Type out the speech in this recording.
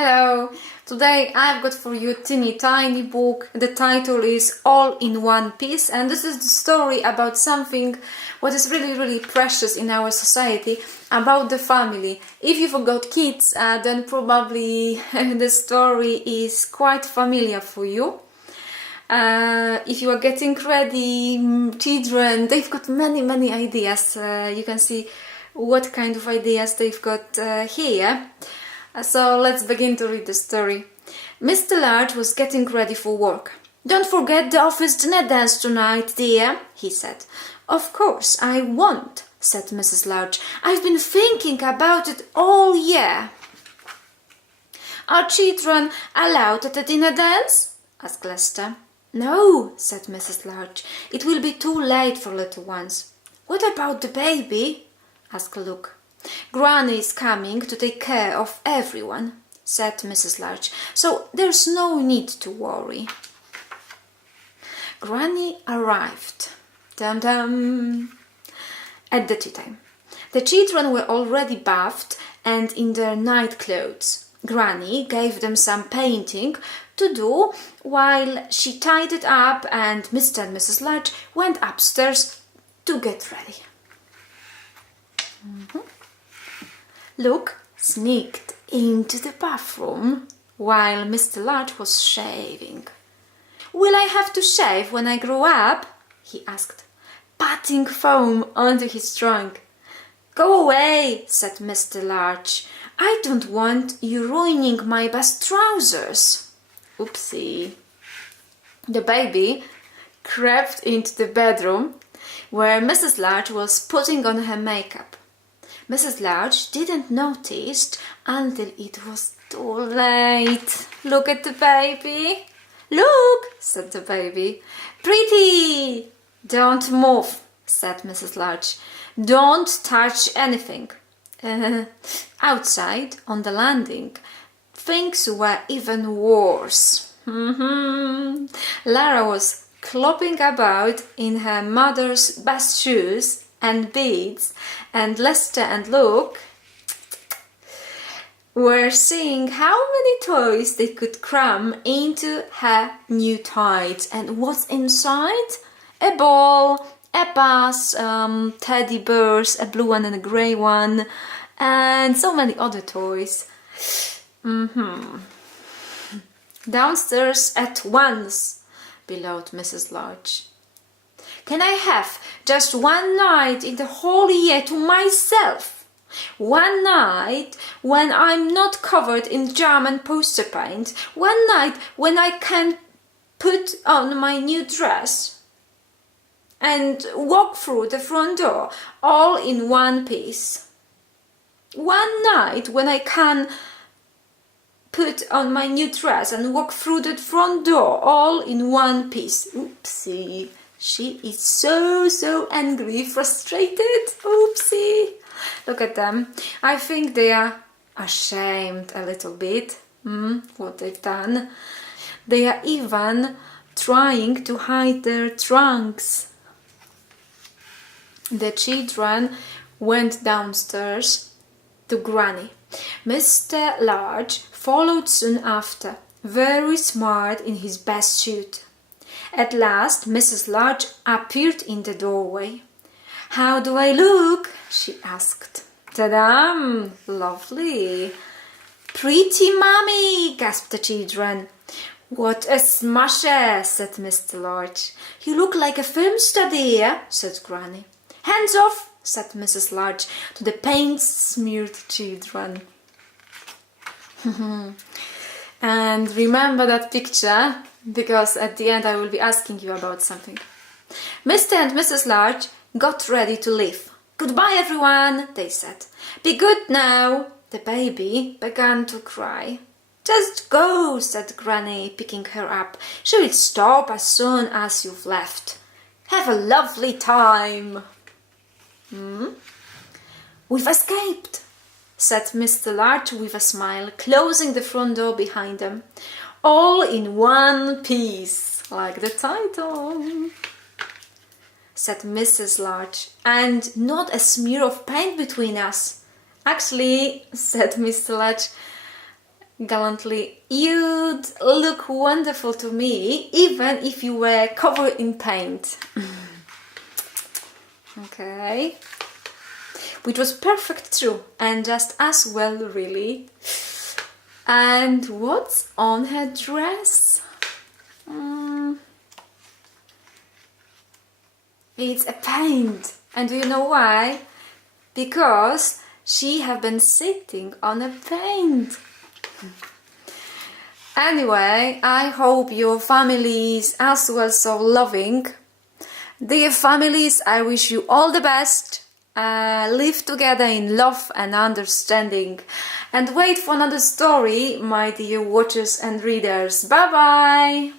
Hello! Today I've got for you a teeny tiny book. The title is All in One Piece, and this is the story about something what is really precious in our society, about the family. If you've got kids, then probably the story is quite familiar for you. If you are getting ready, children, they've got many ideas. You can see what kind of ideas they've got here. So let's begin to read the story. Mr. Large was getting ready for work. "Don't forget the office dinner dance tonight, dear," he said. "Of course I won't," said Mrs. Large. "I've been thinking about it all year." "Are children allowed at the dinner dance?" asked Lester. "No," said Mrs. Large. "It will be too late for little ones." "What about the baby?" asked Luke. "Granny is coming to take care of everyone," said Mrs. Large, "so there's no need to worry." Granny arrived. Dum-dum! At the tea time. The children were already bathed and in their night clothes. Granny gave them some painting to do while she tidied up, and Mr. and Mrs. Large went upstairs to get ready. Luke sneaked into the bathroom while Mr. Large was shaving. "Will I have to shave when I grow up?" he asked, patting foam onto his trunk. "Go away," said Mr. Large. "I don't want you ruining my best trousers." Oopsie. The baby crept into the bedroom where Mrs. Large was putting on her makeup. Mrs. Large didn't notice until it was too late. "Look at the baby." "Look," said the baby. "Pretty." "Don't move," said Mrs. Large. "Don't touch anything." Outside, on the landing, things were even worse. Lara was clopping about in her mother's best shoes and beads, and Lester and Luke were seeing how many toys they could cram into her new tights. And what's inside? A ball, a bus, teddy bears, a blue one and a grey one, and so many other toys. "Downstairs at once," bellowed Mrs. Large. "Can I have just one night in the whole year to myself? One night when I'm not covered in jam and poster paint? One night when I can put on my new dress and walk through the front door all in one piece? One night when I can put on my new dress and walk through the front door all in one piece." Oopsie. She is so angry, frustrated. Oopsie. Look at them. I think they are ashamed a little bit, what they've done. They are even trying to hide their trunks. The children went downstairs to Granny. Mr. Large followed soon after, very smart in his best suit. At last Mrs. Large appeared in the doorway. "How do I look?" she asked. "Ta-dam! Lovely!" "Pretty mummy!" gasped the children. "What a smasher!" said Mr. Large. "You look like a film star, dear," said Granny. "Hands off!" said Mrs. Large to the paint-smeared children. And remember that picture, because at the end I will be asking you about something. Mr. and Mrs. Large got ready to leave. "Goodbye, everyone," they said. "Be good now." The baby began to cry. "Just go," said Granny, picking her up. "She will stop as soon as you've left. Have a lovely time." "We've escaped," said Mr. Large with a smile, closing the front door behind them. "All in one piece, like the title," said Mrs. Large, "and not a smear of paint between us." "Actually," said Mr. Large, gallantly, you'd look wonderful to me, even if you were covered in paint. Okay. Which was perfect too, and just as well, really. And what's on her dress? It's a paint. And do you know why? Because she have been sitting on a paint. Anyway, I hope your family is as well so loving. Dear families, I wish you all the best. Live together in love and understanding. And wait for another story, my dear watchers and readers. Bye bye!